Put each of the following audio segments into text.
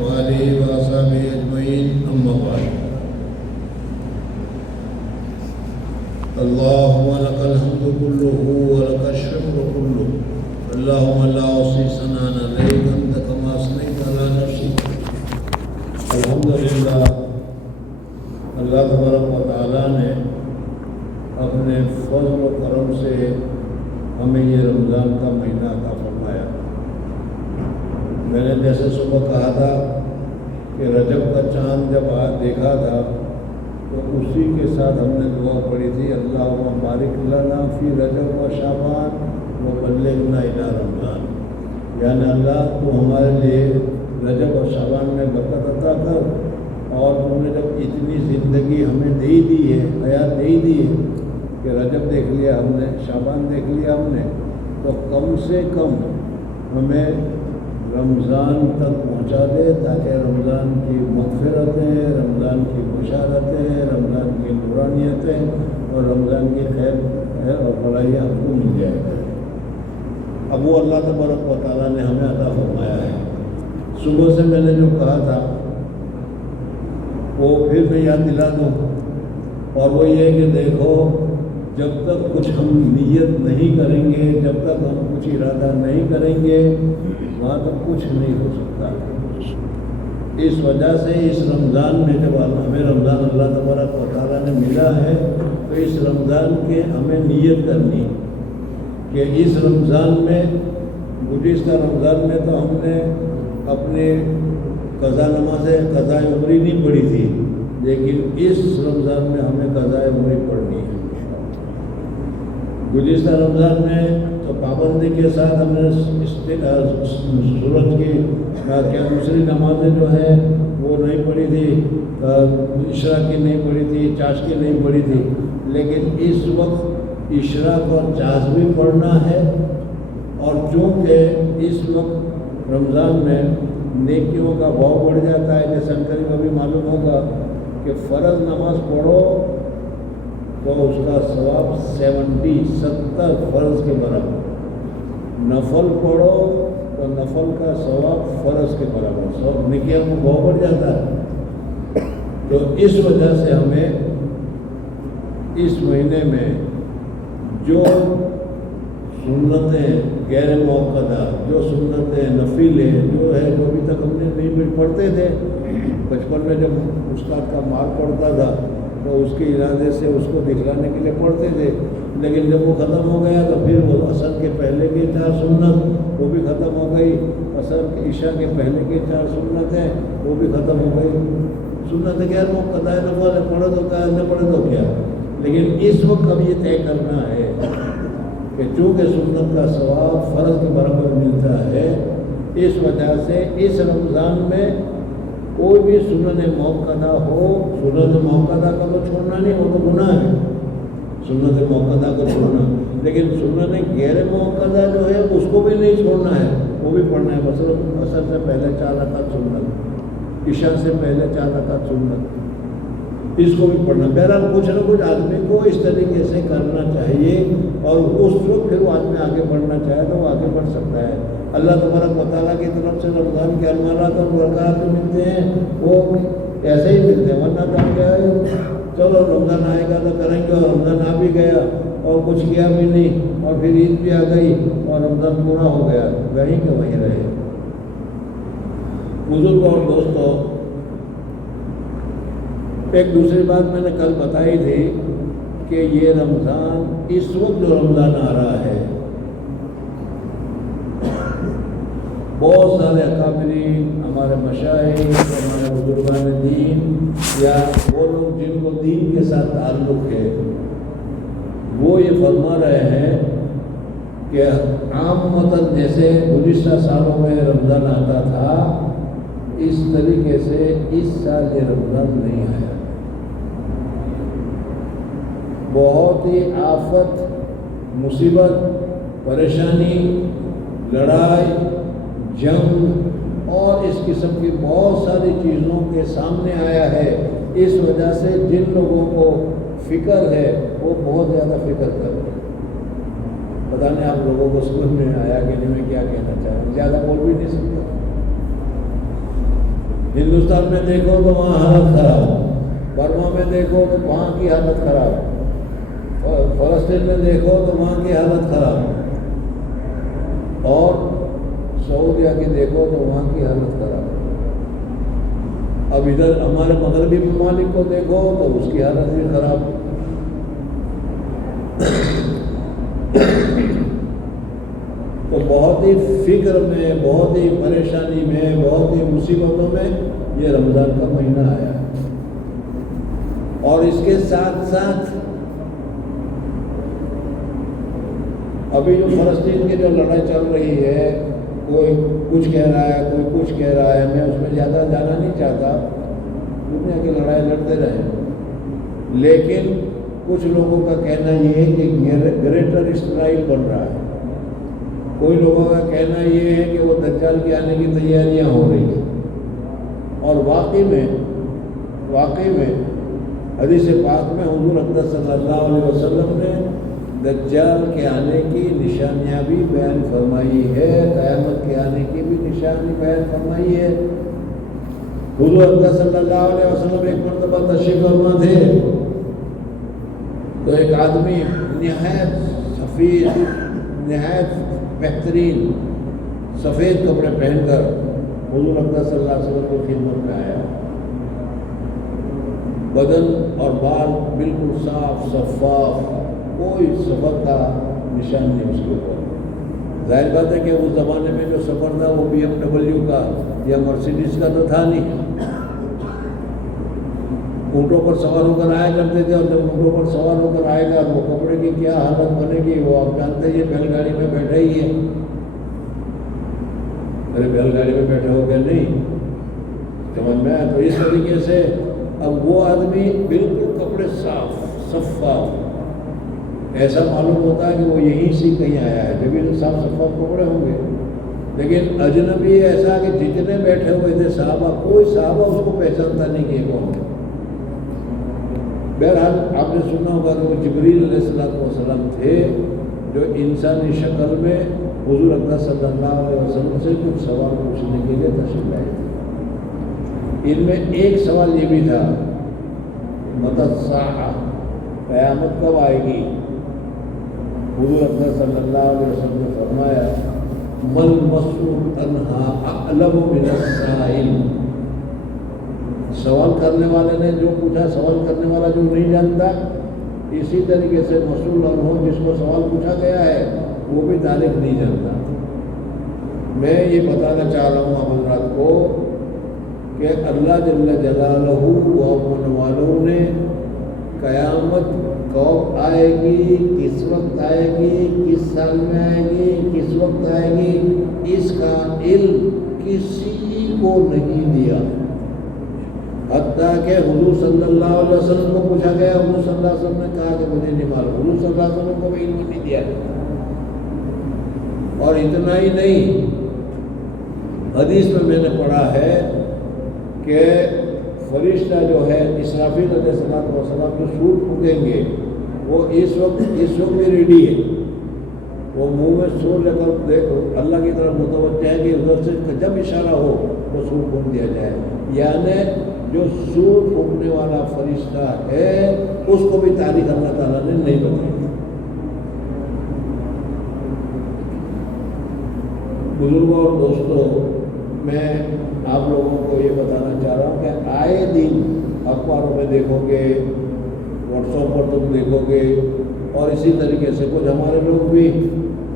وآله وأصحابه أجمعين أما بعد اللهم لك الحمد كله ولك الشكر كله اللهم لا أحصي ثناء عليك أنت كما أثنيت على نفسك الحمدللہ اللہ تبارک و تعالیٰ نے اپنے فضل و کرم سے ہمیں یہ رمضان کا مہینہ عطا فرمایا۔ میں نے جیسے صبح کہا تھا کہ رجب کا چاند جب آج دیکھا تھا تو اسی کے ساتھ ہم نے دعا پڑھی تھی اللہم بارک لنا فی رجب و شعبان و بلغنا الی رمضان، یعنی اللہ تو ہمارے لیے رجب و شعبان میں برکت عطا کر، اور تم نے جب اتنی زندگی ہمیں دے دی ہے، حیات دے دی ہے کہ رجب دیکھ لیا ہم نے، شعبان دیکھ لیا ہم نے، تو کم سے کم ہمیں رمضان تک پہنچا دے تاکہ رمضان کی مغفرتیں، رمضان کی بشارتیں، رمضان کی نورانیتیں اور رمضان کی خیر اور بھلائی ہم کو مل جائے گا۔ اب وہ اللہ تبارک و تعالیٰ نے ہمیں عطا فرمایا ہے۔ صبح سے میں نے جو کہا تھا وہ پھر میں یاد دلا دوں، اور وہ یہ کہ دیکھو جب تک کچھ ہم نیت نہیں کریں گے، جب تک ہم کچھ ارادہ نہیں کریں گے، وہاں تک کچھ نہیں ہو سکتا۔ اس وجہ سے اس رمضان میں جب ہمیں رمضان اللہ تبارک و تعالیٰ نے ملا ہے تو اس رمضان کے ہمیں نیت کرنی کہ اس رمضان میں، گزشتہ رمضان میں تو ہم نے اپنے قضا نمازیں قضاء عمری نہیں پڑھی تھی، لیکن اس رمضان میں ہمیں قضاء عمری پڑھنی ہے۔ گزشتہ رمضان میں تو پابندی کے ساتھ ہم نے سورج کی دوسری نمازیں جو ہے وہ نہیں پڑھی تھی، اشراق کی نہیں پڑھی تھی، چاش کی نہیں پڑھی تھی، لیکن اس وقت اشراق اور چاش بھی پڑھنا ہے۔ اور چونکہ اس وقت رمضان میں نیکیوں کا بھاؤ بڑھ جاتا ہے، جیسے قریب ابھی معلوم ہوگا کہ فرض نماز پڑھو تو اس کا ثواب 70 فرض کے برابر، نفل پڑھو تو نفل کا ثواب فرض کے برابر، سب نیکیوں کا بھاؤ بڑھ جاتا ہے۔ تو اس وجہ سے ہمیں اس مہینے میں جو سنتیں غیر موقدہ، جو سنتیں نفلیں جو ہے، جو ابھی تک ہم نے نہیں پڑھتے تھے، بچپن میں جب استاد کا مار پڑتا تھا تو اس کے ارادے سے اس کو دکھلانے کے لیے پڑھتے تھے، لیکن جب وہ ختم ہو گیا تو پھر وہ عصر کے پہلے کی 4 سنت وہ بھی ختم ہو گئی، عصر کے عشاء کے پہلے کی 4 سنتیں وہ بھی ختم ہو گئی۔ سنت غیر موقدہ نفل پڑھو تو کیا، نہ پڑھے تو کیا، لیکن اس وقت اب یہ طے کرنا ہے کہ چونکہ سنت کا ثواب فرض کے برابر ملتا ہے، اس وجہ سے اس رمضان میں کوئی بھی سنت موقدہ ہو، سنت موقدہ کا تو چھوڑنا نہیں، وہ تو گناہ ہے سنت موقدہ کو چھوڑنا، لیکن سنت غیر موقدہ جو ہے اس کو بھی نہیں چھوڑنا ہے، وہ بھی پڑھنا ہے۔ مثلا عصر سے پہلے 4 رکعت سنت، عشاء سے پہلے 4 رکعت سنت، اس کو بھی پڑھنا۔ بہرحال کچھ نہ کچھ آدمی کو اس طریقے سے کرنا چاہیے، اور اس وقت پھر وہ آدمی آگے بڑھنا چاہے تو وہ آگے بڑھ سکتا ہے۔ اللہ تبارک و تعالیٰ کی طرف سے رمضان کے انوارات اور برکات جو ملتے ہیں وہ ایسے ہی ملتے ہیں، ورنہ تو ہم کیا ہے چلو رمضان آئے گا تو کریں گے، اور رمضان آ بھی گیا اور کچھ کیا بھی نہیں، اور پھر عید بھی آ گئی اور رمضان پورا ہو گیا، وہیں کہ وہیں رہے۔ بزرگ اور دوستوں، ایک دوسری بات میں نے کل بتائی تھی کہ یہ رمضان، اس وقت جو رمضان آ رہا ہے، بہت سارے اکابرین، ہمارے مشائخ، ہمارے بزرگان دین، یا وہ لوگ جن کو دین کے ساتھ تعلق ہے، وہ یہ فرما رہے ہیں کہ عامةً جیسے گزشتہ سالوں میں رمضان آتا تھا، اس طریقے سے اس سال یہ رمضان نہیں آیا۔ بہت ہی آفت، مصیبت، پریشانی، لڑائی، جنگ اور اس قسم کی بہت ساری چیزوں کے سامنے آیا ہے۔ اس وجہ سے جن لوگوں کو فکر ہے وہ بہت زیادہ فکر کر رہے ہیں۔ پتہ نہیں آپ لوگوں کو سمجھ میں آیا کہ نہیں، میں کیا کہنا چاہ رہا ہوں، زیادہ بول بھی نہیں سکتا۔ ہندوستان میں دیکھو تو وہاں حالت خراب، برما میں دیکھو تو وہاں کی حالت خراب، اور فلسطین میں دیکھو تو وہاں کی حالت خراب، اور سعودیہ کی دیکھو تو وہاں کی حالت خراب۔ اب ادھر ہمارے مغربی ممالک کو دیکھو تو اس کی حالت بھی خراب۔ تو بہت ہی فکر میں، بہت ہی پریشانی میں، بہت ہی مصیبتوں میں یہ رمضان کا مہینہ آیا، اور اس کے ساتھ ساتھ ابھی جو فلسطین کی جو لڑائی چل رہی ہے، کوئی کچھ کہہ رہا ہے، کوئی کچھ کہہ رہا ہے، میں اس میں زیادہ جانا نہیں چاہتا، دنیا کی لڑائی لڑتے رہے، لیکن کچھ لوگوں کا کہنا یہ ہے کہ گریٹر اسرائیل بن رہا ہے، کوئی لوگوں کا کہنا یہ ہے کہ وہ دجال کے آنے کی تیاریاں ہو رہی ہیں، اور واقعی میں حدیث پاک میں حضور اقدس صلی اللہ علیہ وسلم نے دجال کے آنے کی نشانیاں بھی بیان فرمائی ہے، قیامت کے آنے کی بھی نشانی بیان فرمائی ہے۔ حضور اقدس صلی اللہ علیہ وسلم ایک مرتبہ تشریف فرما تھے، تو ایک آدمی نہایت سفید، نہایت بہترین سفید کپڑے پہن کر حضور اقدس صلی اللہ علیہ وسلم کی خدمت میں آیا، بدن اور بال بالکل صاف شفاف، کوئی سفر کا نشان نہیں اس کے اوپر۔ ظاہر بات ہے کہ اس زمانے میں جو سفر تھا وہ BMW کا یا مرسیڈیز کا تو تھا نہیں، اونٹوں پر سوار ہو کر آیا کرتے تھے، اور جب اونٹوں پر سوار ہو کر آئے گا وہ کپڑے کی کیا حالت بنے گی وہ آپ جانتے ہیں، بیل گاڑی میں بیٹھا ہی ہے۔ ارے بیل گاڑی میں بیٹھے ہو گئے نہیں، سمجھ میں آیا؟ تو اس طریقے سے اب وہ آدمی بالکل کپڑے صاف شفاف، ایسا معلوم ہوتا ہے کہ وہ یہیں سے کہیں آیا ہے، جب یہ صاف شفاف کپڑے ہوں گے، لیکن اجنبی ایسا کہ جتنے بیٹھے ہوئے تھے صحابہ، کوئی صحابہ اس کو پہچانتا نہیں کہ کون۔ بہرحال آپ نے سنا ہوگا کہ وہ جبریل علیہ السلام تھے جو انسانی شکل میں حضور اقدس صلی اللہ علیہ وسلم سے کچھ سوال پوچھنے کے لیے تشریف لائے تھے۔ ان میں ایک سوال یہ بھی تھا، متی الساعہ، قیامت کب آئے گی؟ حضور اقدس صلی اللہ علیہ وسلم نے فرمایا، مل مسئول تنہا اعلم من السائل، سوال کرنے والے نے جو پوچھا، سوال کرنے والا جو نہیں جانتا، اسی طریقے سے مسئول عنہ جس کو سوال پوچھا گیا ہے وہ بھی تاریخ نہیں جانتا۔ میں یہ بتانا چاہ رہا ہوں آپ حضرات کو کہ اللہ جل جلالہ و امن والوں نے قیامت کب آئے گی، کس وقت آئے گی، کس سال میں آئے گی، کس وقت آئے گی، اس کا علم کسی کو نہیں دیا، حتیٰ کہ حضور صلی اللہ علیہ وسلم کو پوچھا گیا، حضور صلی اللہ علیہ وسلم نے کہا کہ مجھے نہیں معلوم، حضور صلی اللہ علیہ وسلم کو بھی علم نہیں دیا۔ اور اتنا ہی نہیں، حدیث میں نے پڑھا ہے کہ فرشتہ جو ہے اسرافیل علیہ السلام جو سور پھونکیں گے وہ اس وقت بھی ریڈی ہے، وہ منہ میں سور لے کر اللہ کی طرف متوجہ ہے کہ ادھر سے جب اشارہ ہو وہ سور پھونک دیا جائے، یعنی جو سور پھونکنے والا فرشتہ ہے اس کو بھی تاریخ اللہ تعالیٰ نے نہیں بتائی۔ بزرگوں اور دوستوں، میں آپ لوگوں کو یہ بتانا چاہ رہا ہوں کہ آئے دن اخباروں میں دیکھو گے، واٹس ایپ پر تم دیکھو گے، اور اسی طریقے سے کچھ ہمارے لوگ بھی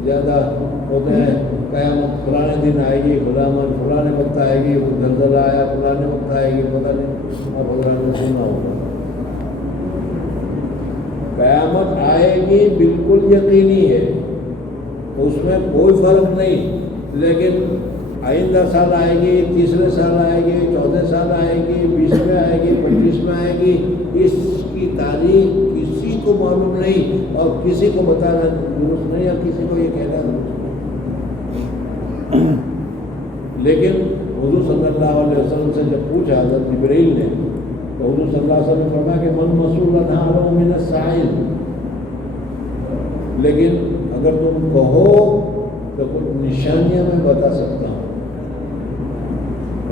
زیادہ ہوتے ہیں، قیامت فلانے دن آئے گی، فلانے وقت آئے گی، زلزلہ آیا فلانے وقت آئے گی، پتہ نہیں آپ حضرات نے سنا ہوگا۔ قیامت آئے گی بالکل یقینی ہے، اس میں کوئی فرق نہیں، لیکن آئندہ سال آئے گی، تیسرے سال آئے گی، چوتھے سال آئے گی، 20 میں آئے گی، 25 میں آئے گی، اس کی تاریخ کسی کو معلوم نہیں، اور کسی کو بتانا درست نہیں، اور کسی کو یہ کہنا درست نہیں۔ لیکن حضور صلی اللہ علیہ وسلم سے جب پوچھا حضرت جبریل نے تو حضور صلی اللہ علیہ وسلم نے فرمایا کہ من مسئول اعلم من السائل، لیکن اگر تم کہو تو کچھ نشانیاں میں بتا سکتا ہوں۔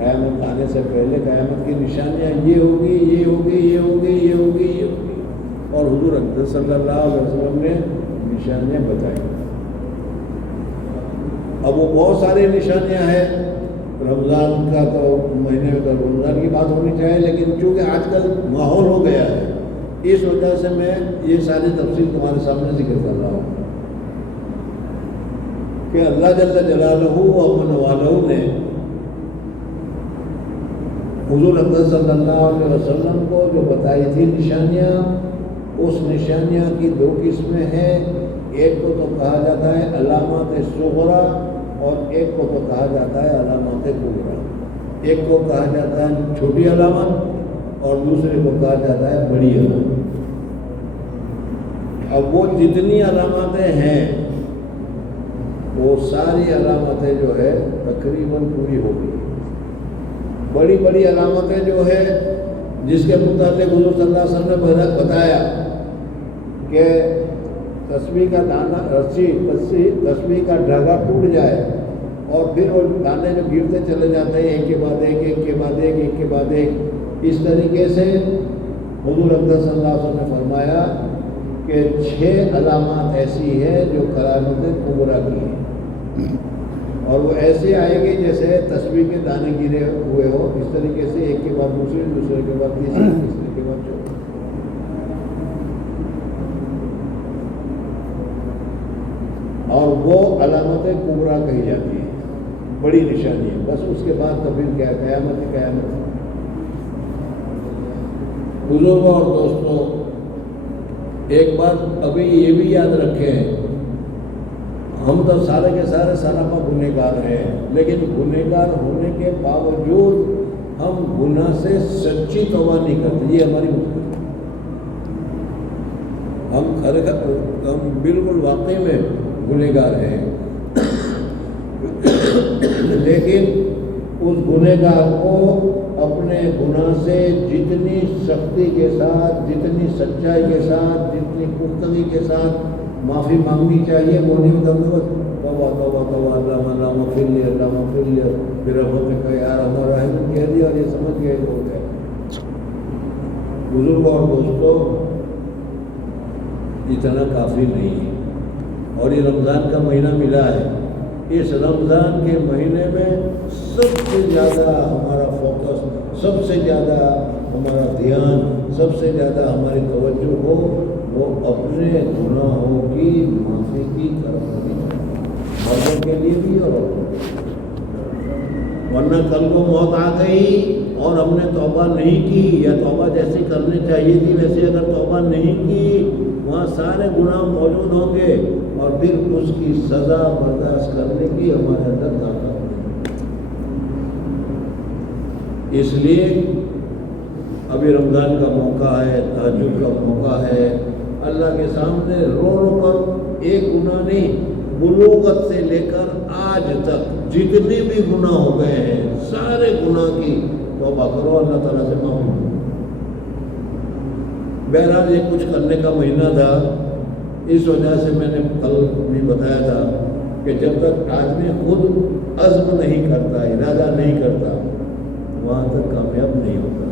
قیامت آنے سے پہلے قیامت کی نشانیاں یہ ہوگی، یہ ہوگی، یہ ہوگی، یہ ہوگی، یہ ہوگی، اور حضور اکرم صلی اللہ علیہ وسلم نے نشانیاں بتائی۔ اب وہ بہت ساری نشانیاں ہیں، رمضان کا تو مہینے میں تو رمضان کی بات ہونی چاہیے، لیکن چونکہ آج کل ماحول ہو گیا ہے اس وجہ سے میں یہ ساری تفصیل تمہارے سامنے ذکر کر رہا ہوں کہ اللہ جل جلالہ و من والہ نے حضور اکرم صلی اللہ علیہ وسلم کو جو بتائی تھی نشانیاں، اس نشانیاں کی دو قسمیں ہیں، ایک کو تو کہا جاتا ہے علامات صغریٰ اور ایک کو تو کہا جاتا ہے علامات کبریٰ۔ ایک کو کہا جاتا ہے چھوٹی علامت اور دوسرے کو کہا جاتا ہے بڑی علامت۔ اب وہ جتنی علامتیں ہیں وہ ساری علامتیں جو ہے تقریباً پوری ہو گئی۔ بڑی بڑی علامتیں جو ہے جس کے متعلق حضور صلی اللہ علیہ وسلم نے بتایا کہ تسبیح کا دانہ تسبیح کا دھاگا ٹوٹ جائے اور پھر وہ دانے جو گرتے چلے جاتے ہیں ایک کے بعد ایک، ایک کے بعد ایک، ایک کے بعد ایک، اس طریقے سے حضور اکرم صلی اللہ علیہ وسلم نے فرمایا کہ 6 علامات ایسی ہے جو کرامت کبریٰ کی ہیں، اور وہ ایسے آئے گی جیسے تسبیح کے دانے گرے ہوئے ہو، اس طریقے سے ایک کے بعد دوسرے، دوسرے کے بعد تیسرے، تیسرے کے بعد چوتھے۔ اور وہ علامت کبریٰ کہی جاتی ہے، بڑی نشانی ہے۔ بس اس کے بعد تو پھر کیا قیامت ہے، قیامت۔ بزرگوں اور دوستوں، ایک بات ابھی یہ بھی یاد رکھیں، ہم تو سارے کے سارے سراپا گنہگار ہیں، لیکن گنہگار ہونے کے باوجود ہم گناہ سے سچی توبہ نہیں کرتے، یہ ہماری مشکل ہے۔ ہم بالکل واقعی میں گنہگار ہیں، لیکن اس گنہگار کو اپنے گناہ سے جتنی سختی کے ساتھ، جتنی سچائی کے ساتھ، جتنی پختگی کے ساتھ معافی مانگنی چاہیے، وہ نہیں ہوتا توبہ توبہ توبہ اللہ مغفر لی، اللہ مغفر لی، پھر رحمت کا یا رحمٰن الرحیم کہہ دیا اور یہ سمجھ گئے ہو گئے۔ بزرگوں اور دوستوں، اتنا کافی نہیں ہے، اور یہ رمضان کا مہینہ ملا ہے، اس رمضان کے مہینے میں سب سے زیادہ ہمارا فوکس، سب سے زیادہ ہمارا دھیان، سب سے زیادہ ہماری توجہ ہو وہ اپنے گناہوں کی معافی کی طرف ہونی چاہیے، مردوں کے لیے بھی اور عورتوں کے لیے۔ ورنہ کل کو موت آ گئی اور ہم نے توبہ نہیں کی، یا توبہ جیسی کرنی چاہیے تھی ویسے اگر توبہ نہیں کی، وہاں سارے گناہ موجود ہوں گے اور پھر اس کی سزا برداشت کرنے کی ہمارے اندر طاقت نہیں۔ اس لیے ابھی رمضان کا موقع ہے، تہجد کا موقع ہے، اللہ کے سامنے رو رو کر ایک گناہ نہیں، بلوغت سے لے کر آج تک جتنے بھی گناہ ہو گئے ہیں سارے گناہ کی توبہ کرو، اللہ تعالیٰ سے معافی مانگو۔ بہرحال یہ کچھ کرنے کا مہینہ تھا، اس وجہ سے میں نے کل بھی بتایا تھا کہ جب تک آدمی خود عزم نہیں کرتا، ارادہ نہیں کرتا، وہاں تک کامیاب نہیں ہوتا۔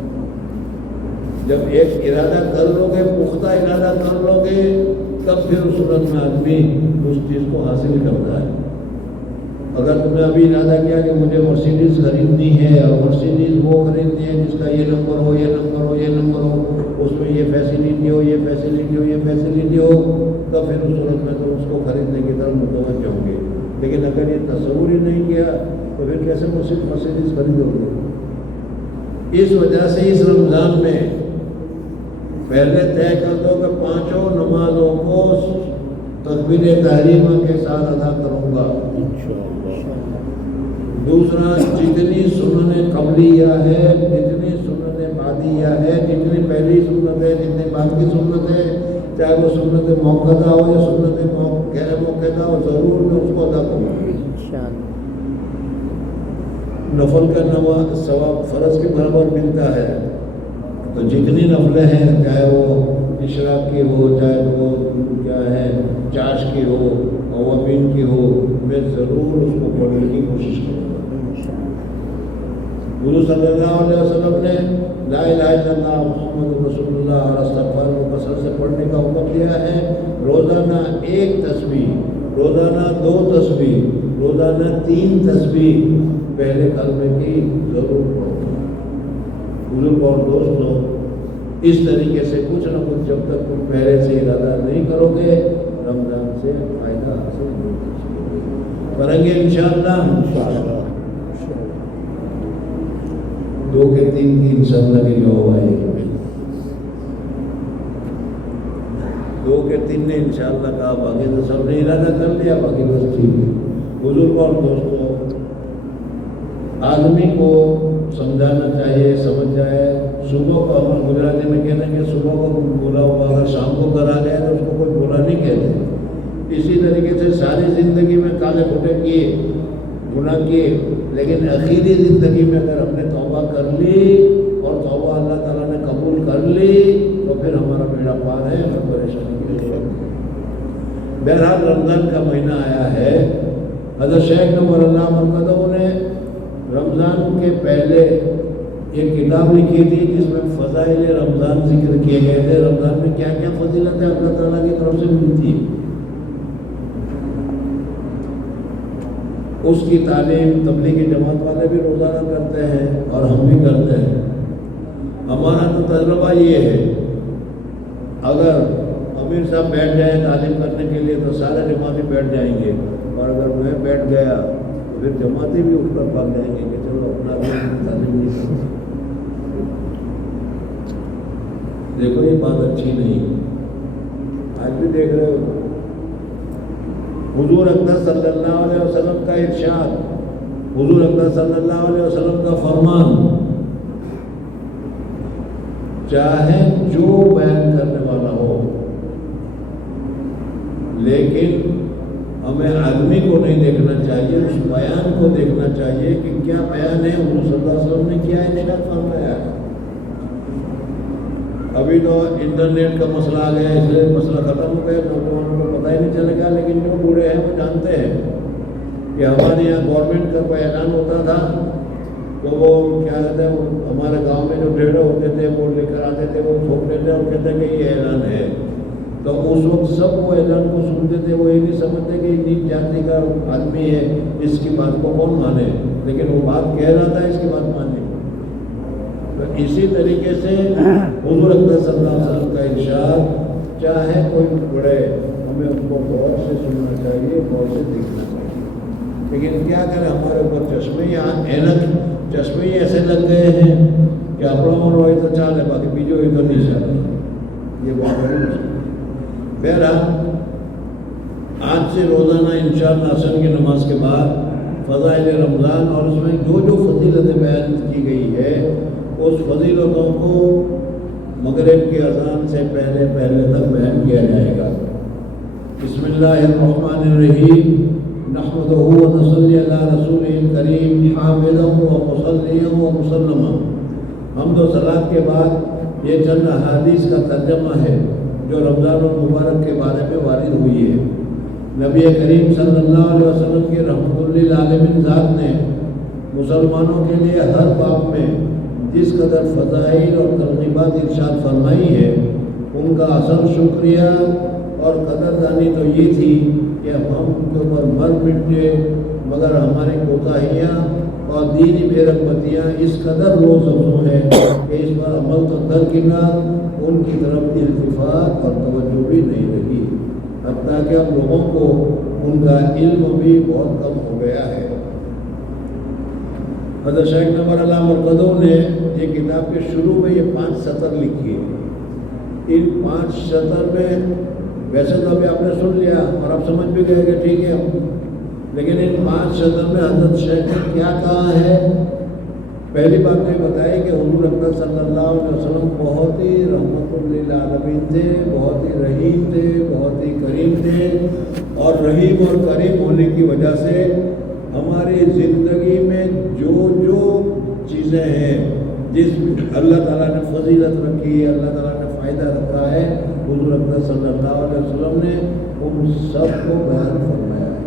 جب ایک ارادہ کر لو گے، پختہ ارادہ کر لو گے، تب پھر اس صورت میں آدمی اس چیز کو حاصل کرتا ہے۔ اگر تم نے ابھی ارادہ کیا کہ مجھے مرسیڈیز خریدنی ہے اور مرسیڈیز وہ خریدنی ہے جس کا یہ نمبر ہو، یہ نمبر ہو، یہ نمبر ہو، اس میں یہ فیسلٹی ہو، یہ فیسلٹی ہو، یہ فیسلٹی ہو، تب پھر اس صورت میں تو اس کو خریدنے کی طرف متوجہ ہوں گے۔ لیکن اگر یہ تصور ہی نہیں کیا تو پھر کیسے مرسیڈیز خریدو گے؟ اس وجہ سے اس رمضان میں پہلے طے کر دو کہ 5 نمازوں کو تکبیر تحریمہ کے ساتھ ادا کروں گا۔ دوسرا، جتنی سنن قبلیہ ہے، جتنی سنن بعدیہ ہے، جتنی پہلی سنت ہے، جتنی بعد کی سنت ہے، چاہے وہ سنت موقدہ ہو یا سنت غیر موقدہ ہو، ضرور میں اس کو ادا کروں گا۔ نفل کا ثواب فرض کے برابر ملتا ہے، تو جتنی نفلیں ہیں، چاہے وہ اشراق کی ہو، چاہے وہ کیا ہے چاش کی ہو، اوابین کی ہو، میں ضرور اس کو پڑھنے کی کوشش کروں گا۔ حضور صلی اللہ علیہ وسلم نے لا الہ الا اللہ محمد رسول اللہ اور استغفار کو کثرت سے پڑھنے کا حکم دیا ہے۔ روزانہ 1 تسبیح، روزانہ 2 تسبیح، روزانہ 3 تسبیح پہلے کلمے کی ضرور پڑھو۔ بزرگ اور دوستوں، اس طریقے سے کچھ نہ کچھ جب تک تم پہلے سے ارادہ نہیں کرو گے رمضان سے فائدہ حاصل نہیں کر سکو گے۔ کریں گے انشاءاللہ 2 کے 3 کی انشاءاللہ کی جو آئے گی 2 کے 3 نے انشاءاللہ کہا، باقی تو سب نے ارادہ کر لیا، باقی بس ٹھیک ہے۔ بزرگ اور دوستوں، آدمی کو سمجھانا چاہیے، سمجھ جائے۔ صبح کو ہم گجراتی میں کہتے ہیں کہ صبح کو بولا ہوا اگر شام کو گھر آ جائے تو اس کو کوئی بولا نہیں کہتے۔ اسی طریقے سے ساری زندگی میں کالے کھوٹے کیے، گناہ کیے، لیکن آخری زندگی میں اگر ہم نے توبہ کر لی اور توبہ اللہ تعالیٰ نے قبول کر لی تو پھر ہمارا بیڑا پار ہے، ہر پریشانی کی ضرورت نہیں۔ بہرحال رمضان کا مہینہ آیا ہے۔ حضرت شیخ نور اللہ مرکزوں نے رمضان کے پہلے ایک کتاب لکھی تھی جس میں فضائل رمضان ذکر کیے گئے تھے۔ رمضان میں کیا کیا فضیلتیں اللہ تعالیٰ کی طرف سے ملتی ہیں، اس کی تعلیم تبلیغی جماعت والے بھی روزانہ کرتے ہیں اور ہم بھی کرتے ہیں۔ ہمارا تو تجربہ یہ ہے، اگر امیر صاحب بیٹھ جائیں تعلیم کرنے کے لیے تو سارے جماعتی بیٹھ جائیں گے، اور اگر میں بیٹھ گیا تو پھر جماعتی بھی اٹھ کر بھاگ جائیں گے کہ چلو اپنا بھی تعلیم نہیں کرتے۔ دیکھو یہ بات اچھی نہیں، آج بھی دیکھ رہے ہو حضور اقدس صلی اللہ علیہ وسلم کا ارشاد، حضور اقدس صلی اللہ علیہ وسلم کا فرمان، چاہے جو بیان کرنے والا ہو، لیکن ہمیں آدمی کو نہیں دیکھنا چاہیے، اس بیان کو دیکھنا چاہیے کہ کیا بیان ہے، حضور صلی اللہ علیہ وسلم نے کیا ارشاد فرمایا ہے۔ ابھی تو انٹرنیٹ کا مسئلہ آ گیا، اس لیے مسئلہ ختم ہو گیا، نوجوانوں کو پتہ ہی نہیں چلے گا، لیکن جو بوڑھے ہیں وہ جانتے ہیں کہ ہمارے یہاں گورنمنٹ کا کوئی اعلان ہوتا تھا تو وہ کیا کہتے ہیں، ہمارے گاؤں میں جو ڈھیڑے ہوتے تھے وہ لے کر آتے تھے، وہ ٹھوک دیتے اور کہتے کہ یہ اعلان ہے۔ تو اس وقت سب وہ اعلان کو سنتے تھے، وہ یہ نہیں سمجھتے کہ نیچ جاتی کا آدمی ہے، اس کی بات کو کون مانے، لیکن وہ بات کہہ رہا تھا، اس کی بات ماننی۔ تو اسی طریقے سے حضور اقدس صلی اللہ علیہ وسلم کا ارشاد، چاہے کوئی پڑھے، ہمیں اس کو غور سے سننا چاہیے، غور سے دیکھنا چاہیے۔ لیکن کیا کریں، ہمارے اوپر چشمے ایسے لگ گئے ہیں کہ اپنا روئی تو چال ہے، باقی بیجو ہی تو نہیں چال ہے، یہ بہت بڑی مشکل۔ بہرحال آج سے روزانہ انشاءاللہ عصر کی نماز کے بعد فضائل رمضان اور اس میں جو جو فضیلتیں بیان کی گئی ہے اس فضیلتوں کو مغرب کی اذان سے پہلے تک بیان کیا جائے گا۔ بسم اللہ الرحمن الرحیم، نحمدہ و نصلی علی رسولہ الکریم، حامدہ و مصلیہ و مسلمہ۔ حمد و صلاۃ کے بعد یہ چند احادیث کا ترجمہ ہے جو رمضان المبارک کے بارے میں وارد ہوئی ہے۔ نبی کریم صلی اللہ علیہ وسلم کی رحمت للعالمین ذات نے مسلمانوں کے لیے ہر باب میں جس قدر فضائل اور ترغیبات ارشاد فرمائی ہے، ان کا اصل شکریہ اور قدردانی تو یہ تھی کہ ہم ان کے اوپر مر مٹے، مگر ہماری کوتاہیاں اور دینی بے رغبتیاں اس قدر روز افزوں ہیں کہ اس پر عمل تو درکنار، ان کی طرف التفات اور توجہ بھی نہیں رہی، حتیٰ کہ اب لوگوں کو ان کا علم بھی بہت کم ہو گیا ہے۔ حضرت شیخ نور اللہ مرکزوں نے یہ کتاب کے شروع میں یہ 5 سطر لکھی ہے۔ ان 5 سطر میں ویسے تو ابھی آپ نے سن لیا اور آپ سمجھ بھی گئے کہ ٹھیک ہے، لیکن ان 5 سطر میں حضرت شیخ نے کیا کہا ہے؟ پہلی بات یہ بتائی کہ حضور اقدس صلی اللہ علیہ وسلم بہت ہی رحمت للعالمین تھے، بہت ہی رحیم تھے، بہت ہی کریم تھے، اور رحیم اور کریم ہونے کی وجہ سے ہماری زندگی میں جو جو چیزیں ہیں جس اللہ تعالیٰ نے فضیلت رکھی ہے، اللہ تعالیٰ نے فائدہ رکھا ہے، حضور اقدس صلی اللہ علیہ وسلم نے ان سب کو بیان فرمایا ہے۔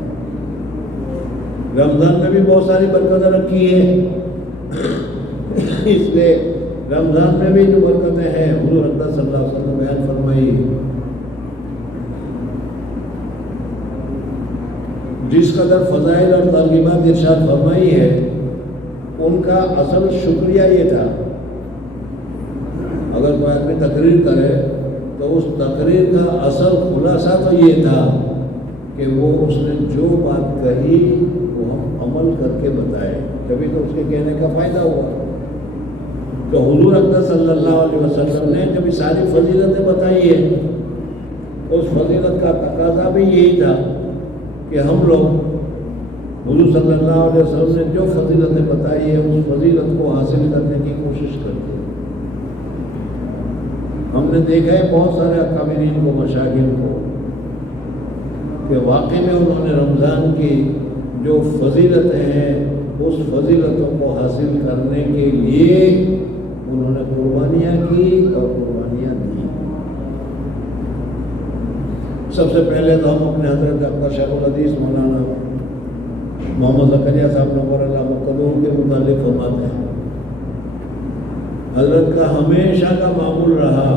رمضان میں بھی بہت ساری برکتیں رکھی ہے، اس لیے رمضان میں بھی جو برکتیں ہیں حضور اقدس صلی اللہ علیہ وسلم بیان فرمائی، جس قدر فضائل اور ترغیبات ارشاد فرمائی ہے ان کا اصل شکریہ یہ تھا، اگر کوئی آدمی تقریر کرے تو اس تقریر کا اصل خلاصہ تو یہ تھا کہ وہ اس نے جو بات کہی وہ ہم عمل کر کے بتائے، تبھی تو اس کے کہنے کا فائدہ ہوا۔ تو حضور اقدس صلی اللہ علیہ وسلم نے جب یہ ساری فضیلتیں بتائی ہیں، اس فضیلت کا تقاضا بھی یہی تھا کہ ہم لوگ حضور صلی اللہ علیہ وسلم نے جو فضیلتیں بتائی ہیں اس فضیلت کو حاصل کرنے کی کوشش کرتے ہیں۔ ہم نے دیکھا ہے بہت سارے اکابرین کو، مشاغل کو، کہ واقعی میں انہوں نے رمضان کی جو فضیلتیں ہیں اس فضیلتوں کو حاصل کرنے کے لیے انہوں نے قربانیاں کی اور قربانیاں دی۔ سب سے پہلے تو ہم اپنے حضرت اقدس شیخ الحدیث مولانا محمد زکریا صاحب نور اللہ مقدوم کے متعلق فرماتے ہیں، حضرت کا ہمیشہ کا معمول رہا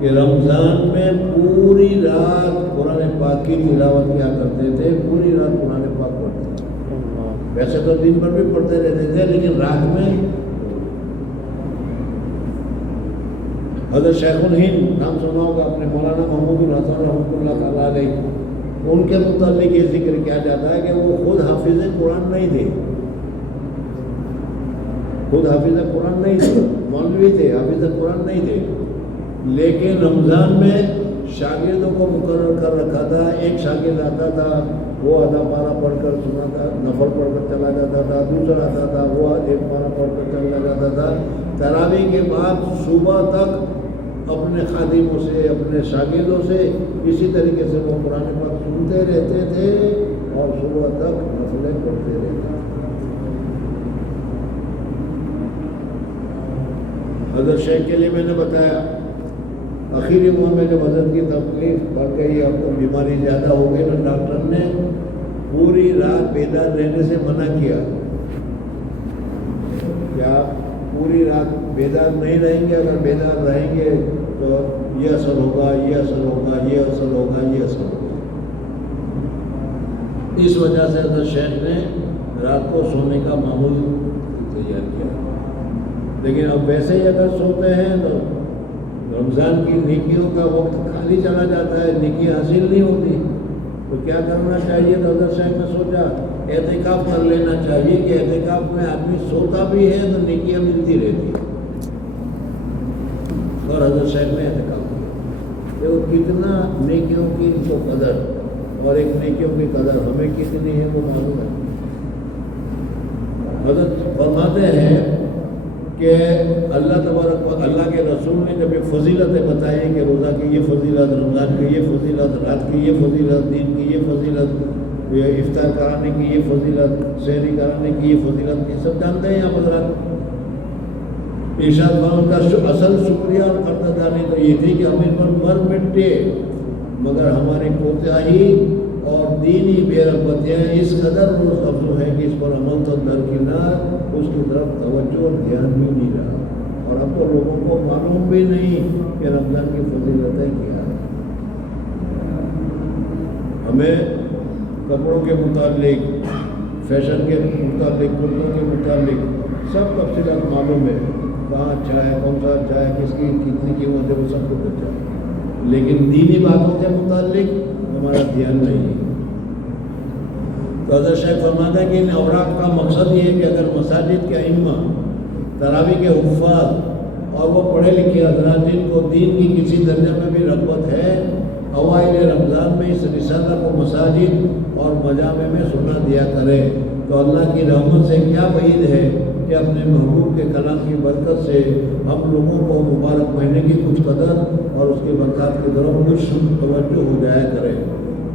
کہ رمضان میں پوری رات قرآن پاک کی تلاوت کیا کرتے تھے، پوری رات قرآن پاک پڑھتے تھے، ویسے تو دن بھر بھی پڑھتے رہتے تھے لیکن رات میں۔ حضرت شیخ الہند نام سنا ہوگا اپنے، مولانا محمود الحسن رحمۃ اللہ تعالیٰ علیہ، ان کے متعلق یہ ذکر کیا جاتا ہے کہ وہ خود حافظ قرآن نہیں تھے، خود حافظ قرآن نہیں تھے، مولوی تھے، حافظ قرآن نہیں تھے، لیکن رمضان میں شاگردوں کو مقرر کر رکھا تھا۔ ایک شاگرد آتا تھا، وہ آدھا پارہ پڑھ کر سناتا، نفل پڑھ کر چلا جاتا تھا، دوسرا آتا تھا، وہ ایک پارہ پڑھ کر چلا جاتا تھا۔ تراویح کے بعد صبح تک اپنے خادموں سے، اپنے شاگردوں سے اسی طریقے سے وہ قرآن پاک سنتے رہتے تھے اور صبح تک نفلیں پڑھتے رہتے تھے۔ حضرت شیخ کے لیے میں نے بتایا، آخری عمر میں جب حضرت کی تکلیف بڑھ گئی، اب تو بیماری زیادہ ہو گئی، تو ڈاکٹر نے پوری رات بیدار رہنے سے منع کیا کہ آپ پوری رات بیدار نہیں رہیں گے، اگر بیدار رہیں گے تو یہ اثر ہوگا، یہ اثر ہوگا، یہ اثر ہوگا، یہ اثر ہوگا۔ اس وجہ سے حضرت شیخ نے رات کو سونے کا معمول تیار کیا، لیکن اب ویسے ہی اگر سوتے ہیں تو رمضان کی نیکیوں کا وقت خالی چلا جاتا ہے، نیکی حاصل نہیں ہوتی، تو کیا کرنا چاہیے؟ تو حضرت شیخ نے سوچا اعتکاف کر لینا چاہیے کہ اعتکاف میں آدمی سوتا بھی ہے تو نیکیاں ملتی رہتی ہیں، اور حضرت شیخ نے اعتکاف کیا۔ دیکھو کتنا نیکیوں کی ان کو قدر، اور ایک نیکیوں کی قدر ہمیں کتنی ہے وہ معلوم ہے۔ حضرت فرماتے ہیں کہ اللہ تبارک و اللہ کے رسول نے جب یہ فضیلتیں بتائی کہ روزہ کی یہ فضیلت، رمضان کی یہ فضیلت، رات کی یہ فضیلت، دین کی یہ فضیلت، افطار کرانے کی یہ فضیلت، سحری کرانے کی یہ فضیلت، یہ سب جانتے ہیں آپ حضرات۔ ارشاد فرمان کا اصل شکریہ اور قدردانی تو یہ تھی کہ ہم ان پر مر مٹے، مگر ہماری کوتاہی اور دینی بے رغبتیاں اس قدر روز افزوں ہیں کہ اس پر عمل تو درکنار، اس کی طرف توجہ اور دھیان بھی نہیں رہا، اور اب تو لوگوں کو معلوم بھی نہیں کہ رمضان کی فضیلتیں کیا ہے۔ ہمیں کپڑوں کے متعلق، فیشن کے متعلق، کرتوں کے متعلق سب تفصیلات معلوم ہے، کہاں اچھا ہے، کون سا اچھا ہے، کس کی کتنی قیمت ہے، وہ سب کچھ اچھا ہے، لیکن دینی باتوں کے متعلق ہمارا دھیان نہیں ہے۔ تو حضرت شیخ فرماتا ہے کہ ان اوراق کا مقصد یہ ہے کہ اگر مساجد کے ائمہ، تراویح کے حفاظ اور وہ پڑھے لکھے حضرات جن کو دین کی کسی درجے میں بھی رغبت ہے، اوائل رمضان میں اس رسالہ کو مساجد اور مجامع میں سنا دیا کرے، تو اللہ کی رحمت سے کیا بعید ہے کہ اپنے محبوب کے کلام کی برکت سے ہم لوگوں کو مبارک مہینے کی کچھ قدر اور اس کے برکات کی طرف کچھ توجہ ہو جایا کرے،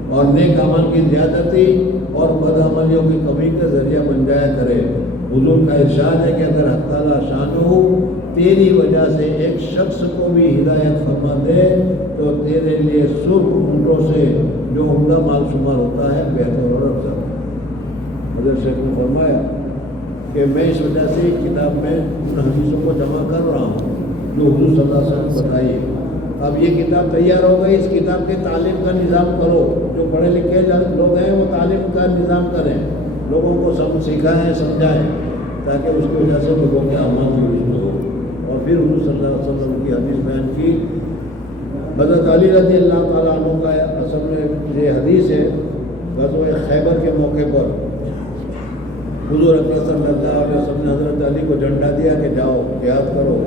اور نیک عمل کی زیادتی اور بد عملیوں کی کمی کا ذریعہ بن جایا کرے۔ حضور کا ارشاد ہے کہ اگر حق تعالیٰ شانہ تیری وجہ سے ایک شخص کو بھی ہدایت فرما دے تو تیرے لیے سرخ اونٹوں سے جو عمدہ مال شمار ہوتا ہے بہتر اور افضل۔ حضرت شیخ نے فرمایا کہ میں اس وجہ سے ایک کتاب میں ان حدیثوں کو جمع کر رہا ہوں جو حضور صلی اللہ علیہ وسلم بتائیے. اب یہ کتاب تیار ہو گئی, اس کتاب کے تعلیم کا نظام کرو. جو پڑھے لکھے لوگ ہیں وہ تعلیم کا نظام کریں, لوگوں کو سکھائیں سمجھائیں, تاکہ اس کی وجہ سے لوگوں کے اعمال کی رشت ہو. اور پھر حضور صلی اللہ علیہ وسلم کی حدیث بیان کی. حضرت علی رضی اللہ تعالیٰ عنہ کا اصل میں یہ حدیث ہے, غزوہ خیبر کے موقع پر حضور اکرم صلی اللہ علیہ وسلم نے حضرت علی کو جھنڈا دیا کہ جاؤ جہاد کرو.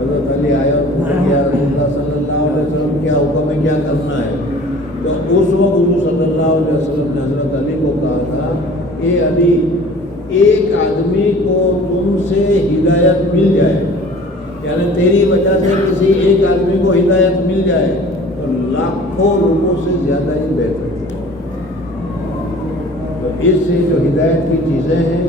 حضرت علی آیا اور پوچھا کہ رسول اللہ صلی اللہ علیہ وسلم کیا حکم ہے, کیا کرنا ہے؟ تو اس وقت حضور صلی اللہ علیہ وسلم نے حضرت علی کو کہا تھا, اے علی, ایک آدمی کو تم سے ہدایت مل جائے, یعنی تیری وجہ سے کسی ایک آدمی کو ہدایت مل جائے تو لاکھوں لوگوں سے زیادہ ہی بہتر ہے. تو اس سے جو ہدایت کی چیزیں ہیں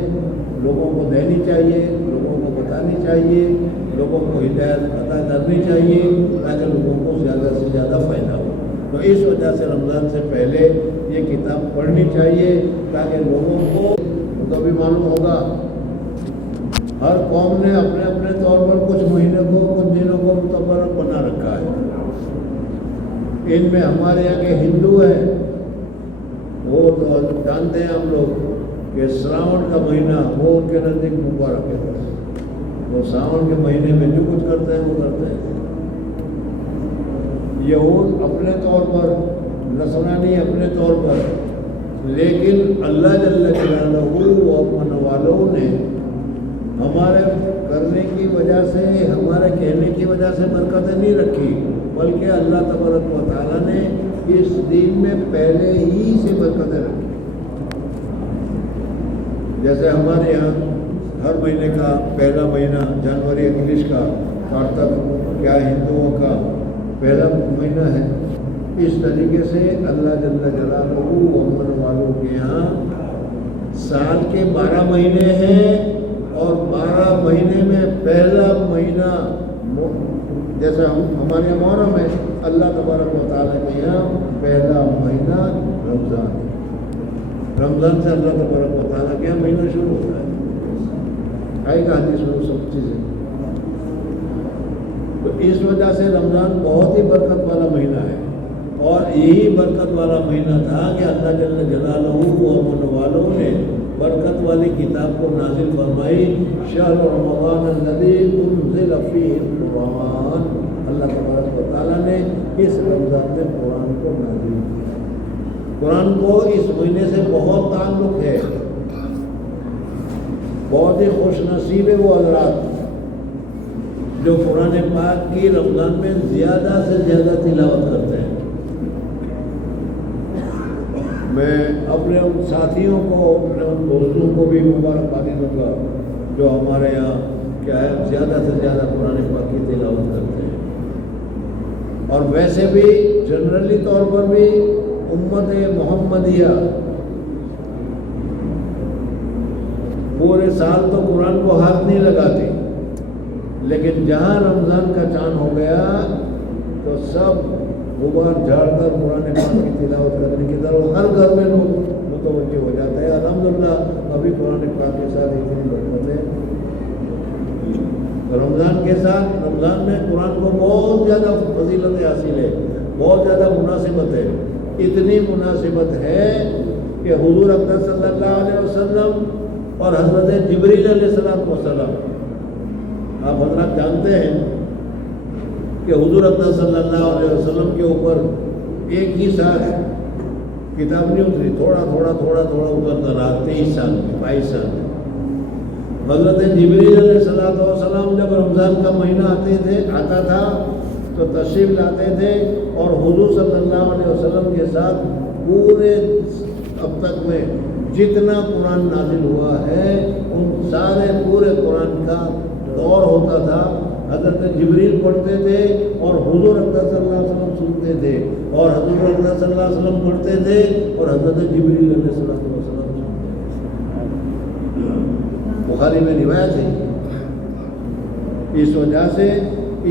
لوگوں کو دینی چاہیے, لوگوں کو بتانی چاہیے, لوگوں کو ہدایت عطا کرنی چاہیے تاکہ لوگوں کو زیادہ سے زیادہ فائدہ ہو. تو اس وجہ سے رمضان سے پہلے یہ کتاب پڑھنی چاہیے تاکہ لوگوں کو تو بھی معلوم ہوگا. ہر قوم نے اپنے اپنے طور پر کچھ مہینے کو کچھ دنوں کو متبرک بنا رکھا ہے. ان میں ہمارے یہاں کے ہندو ہیں, وہ تو جانتے ہیں ہم لوگ کہ سراون کا مہینہ وہ ان کے نزدیک مبارک ہے. وہ ساون کے مہینے میں جو کچھ کرتے ہیں وہ کرتے ہیں. یہود اپنے طور پر, نصرانی اپنے طور پر, لیکن اللہ جل جلالہ و من والوں نے ہمارے کرنے کی وجہ سے, ہمارے کہنے کی وجہ سے برکتیں نہیں رکھی, بلکہ اللہ تبارک و تعالیٰ نے اس دین میں پہلے ہی سے برکتیں رکھی. جیسے ہمارے یہاں ہر مہینے کا پہلا مہینہ جنوری انگلش کا کارتک کیا ہندوؤں کا پہلا مہینہ ہے, اس طریقے سے اللہ جل جلالہ و من والوں کے یہاں سال کے 12 مہینے ہیں, اور 12 مہینے میں پہلا مہینہ جیسے ہمارے یہاں محرم ہے, اللہ تبارک و تعالیٰ کے یہاں پہلا مہینہ رمضان ہے. رمضان سے اللہ تبارک و تعالیٰ کے یہاں مہینہ شروع ہوتا ہے. آئے گا حدیث میں سب چیزیں. تو اس وجہ سے رمضان بہت ہی برکت والا مہینہ ہے, اور یہی برکت والا مہینہ تھا کہ اللہ جل جلالہ و من والوں نے برکت والی کتاب کو نازل فرمائی. شہر رمضان الذی انزل فیہ القرآن, اللہ تبارک و تعالیٰ نے اس رمضان میں قرآن کو نازل کیا. قرآن کو اس مہینے سے بہت تعلق ہے. بہت ہی خوش نصیب ہے وہ حضرات جو قرآن پاک کی رمضان میں زیادہ سے زیادہ تلاوت کرتے ہیں. میں اپنے ان ساتھیوں کو, اپنے ان دوستوں کو بھی مبارکبادی دوں گا جو ہمارے یہاں کیا ہے زیادہ سے زیادہ قرآن پاک کی تلاوت کرتے ہیں. اور ویسے بھی جنرلی طور پر بھی امت محمدیہ پورے سال تو قرآن کو ہاتھ نہیں لگاتی, لیکن جہاں رمضان کا چاند ہو گیا تو سب غبار جھاڑ کر قرآن پاک کی تلاوت کرنے کی طرف ہر گھر میں لوگ متوجہ ہو جاتے ہیں. الحمدللہ ابھی قرآن پاک کے ساتھ اتنی برکت ہے. رمضان کے ساتھ رمضان میں قرآن کو بہت زیادہ فضیلت حاصل ہے, بہت زیادہ مناسبت ہے. اتنی مناسبت ہے کہ حضور اکرم صلی اللہ علیہ وسلم اور حضرت جبریل علیہ السلام, آپ حضرات جانتے ہیں کہ حضور اکرم صلی اللہ علیہ وسلم کے اوپر ایک ہی ساتھ کتاب نہیں اتری, تھوڑا تھوڑا تھوڑا تھوڑا اترتا رہا. 23 سال میں 22 سال میں حضرت جبریل علیہ السلام جب رمضان کا مہینہ آتا تھا تو تشریف لاتے تھے, اور حضور صلی اللہ علیہ وسلم کے ساتھ پورے اب تک میں جتنا قرآن نازل ہوا ہے ان سارے پورے قرآن کا دور ہوتا تھا. حضرت جبریل پڑھتے تھے اور حضور اکرم صلی اللہ علیہ وسلم سنتے تھے, اور حضور اکرم صلی اللہ علیہ وسلم پڑھتے تھے اور حضرت جبریل علیہ السلام سنتے تھے. بخاری میں روایت ہے. اس وجہ سے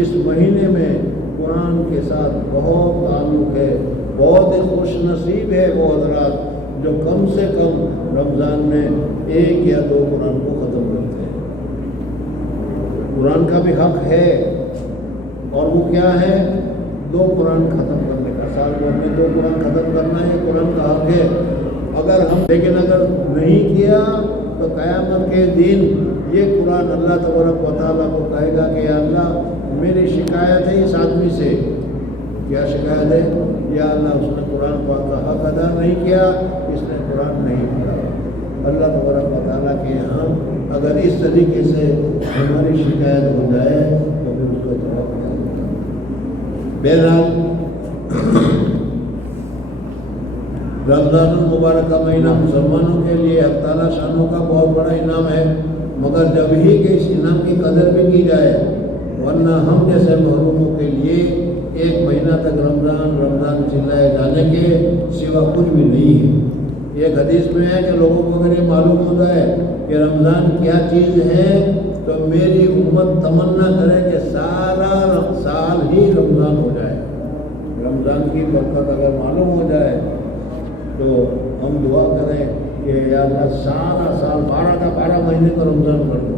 اس مہینے میں قرآن کے ساتھ بہت تعلق ہے. بہت ہی خوش نصیب ہے وہ حضرات جو کم سے کم رمضان میں 1 یا 2 قرآن کو ختم کرتے ہیں۔ قرآن کا بھی حق ہے، اور وہ کیا ہے؟ 2 قرآن ختم کرنے کا، سال بھر میں 2 قرآن ختم کرنا ہے، قرآن کا حق ہے۔ لیکن اگر نہیں کیا تو قیامت کے دن یہ قرآن اللہ تبارک و تعالیٰ کو کہے گا کہ یا اللہ میری شکایت ہے اس آدمی سے۔ کیا شکایت ہے؟ یا اللہ اس نے قرآن پاک کا حق ادا نہیں کیا، اس نے قرآن نہیں پڑھا۔ اللہ تبارک و تعالیٰ کے یہاں اگر اس طریقے سے ہماری شکایت ہو جائے تو پھر اس کا جواب کیا ہوگا؟ بہرحال رمضان المبارک کا مہینہ مسلمانوں کے لیے حق تعالیٰ شانوں کا بہت بڑا انعام ہے، مگر جب ہی کہ اس انعام کی قدر بھی کی جائے، ورنہ ہم جیسے محروموں کے لیے 1 مہینہ تک رمضان چلائے جانے کے سوا کچھ بھی نہیں ہے۔ ایک حدیث میں ہے کہ لوگوں کو اگر یہ معلوم ہو جائے کہ رمضان کیا چیز ہے تو میری امت تمنا کرے کہ سارا سال ہی رمضان ہو جائے۔ رمضان کی برکت اگر معلوم ہو جائے تو ہم دعا کریں کہ یا اللہ سارا سال 12 کا 12 مہینے کا رمضان کر دو۔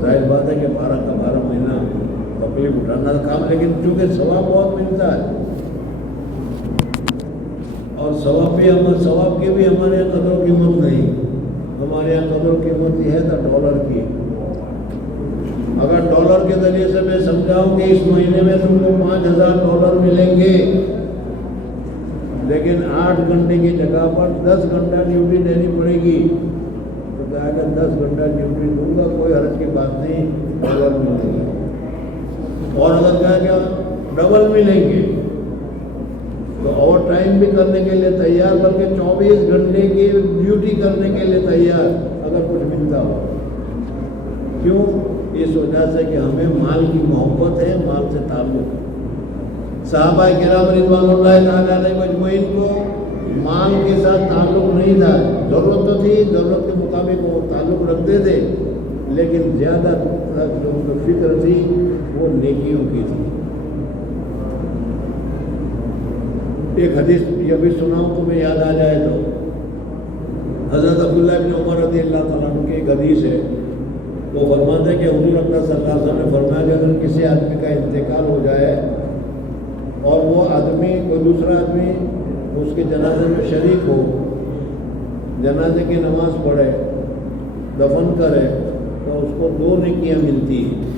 ظاہر بات ہے کہ 12 کا 12 مہینہ تکلیف اٹھانا کام، لیکن چونکہ ثواب بہت ملتا ہے، اور ثواب کی بھی ہمارے یہاں قدر و قیمت نہیں۔ ہمارے یہاں قدر و قیمت یہ ہے تو ڈالر کی۔ اگر ڈالر کے ذریعے سے میں سمجھاؤں کہ اس مہینے میں تم کو $5000 ملیں گے، لیکن 8 گھنٹے کی جگہ پر 10 گھنٹہ ڈیوٹی دینی پڑے گی، تو کہا کہ 10 گھنٹہ ڈیوٹی دوں گا، کوئی حرج کی بات نہیں، ڈبل ملے گا۔ اور اگر کہا کہ ڈبل ملیں گے تو اوور ٹائم بھی کرنے کے لیے تیار، بلکہ 24 گھنٹے کی ڈیوٹی کرنے کے لیے تیار اگر کچھ ملتا ہو۔ کیوں؟ اس وجہ سے کہ ہمیں مال کی محبت ہے، مال سے تعلق ہے۔ صحابہ کرام رضوان اللہ تعالیٰ علیہ مجمعین کو مال کے ساتھ تعلق نہیں تھا، ضرورت تو تھی، ضرورت کے مطابق وہ تعلق رکھتے تھے، لیکن زیادہ جو فکر تھی وہ نیکیوں کی تھی۔ ایک حدیث یہ بھی سناؤں تمہیں یاد آ جائے تو، حضرت عبداللہ بن عمر رضی اللہ تعالیٰ عنہ کی ایک حدیث ہے، وہ فرماتے ہیں کہ حضور اکرم صلی اللہ علیہ وسلم نے فرمایا کہ اگر کسی آدمی کا انتقال ہو جائے اور وہ آدمی کوئی دوسرا آدمی اس کے جنازے میں شریک ہو، جنازے کی نماز پڑھے، دفن کرے، تو اس کو 2 نیکیاں ملتی ہیں،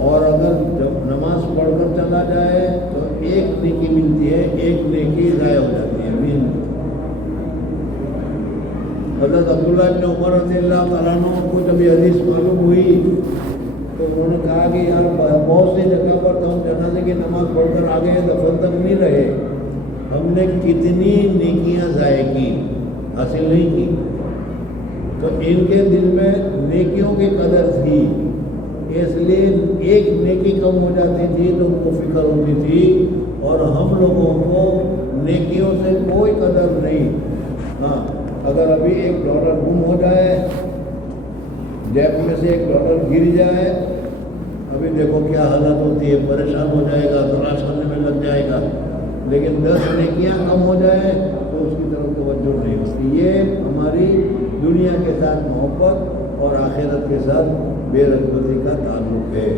اور اگر جب نماز پڑھ کر چلا جائے تو 1 نیکی ملتی ہے، 1 نیکی ضائع ہو جاتی ہے۔ حضرت عبداللہ بن عمر رضی اللہ تعالیٰ عنہ کو جب یہ حدیث معلوم ہوئی تو انہوں نے کہا کہ یار بہت سی جگہ پر تو ہم جنازے کی نماز پڑھ کر آگے دفن تک نہیں رہے، ہم نے کتنی نیکیاں ضائع کی، حاصل نہیں کی۔ تو ان کے دل میں نیکیوں کی قدر تھی، اس لیے 1 نیکی کم ہو جاتی تھی تو ان کو فکر ہوتی تھی، اور ہم لوگوں کو نیکیوں سے کوئی قدر نہیں۔ ہاں، اگر ابھی $1 گم ہو جائے، جیب میں سے $1 گر جائے، ابھی دیکھو کیا حالت ہوتی ہے، پریشان ہو جائے گا، تلاش کرنے میں لگ جائے گا، لیکن 10 نیکیاں کم ہو جائے تو اس کی طرف توجہ نہیں ہوتی۔ یہ ہماری دنیا کے ساتھ محبت اور آخرت کے ساتھ بے رغبتی کا تعلق ہے۔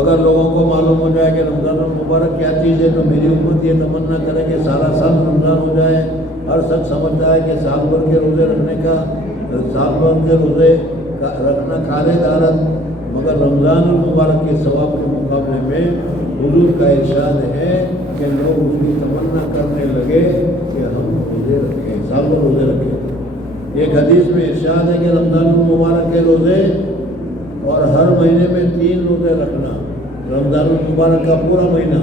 اگر لوگوں کو معلوم ہو جائے کہ رمضان المبارک کیا چیز ہے تو میری امت یہ تمنا کرے کہ سارا سال رمضان ہو جائے۔ ہر شخص سمجھتا ہے کہ سال بھر کے روزے رکھنے کا، سال بھر کے روزے رکھنا خالد عادت، مگر رمضان المبارک کے ثواب کے مقابلے میں حضور کا ارشاد ہے کہ لوگ اس کی تمنا کرنے لگے کہ ہم روزے رکھیں، سال بھر روزے رکھیں۔ ایک حدیث میں ارشاد ہے کہ رمضان المبارک کے روزے اور ہر مہینے میں 3 روزے رکھنا، رمضان المبارک کا پورا مہینہ،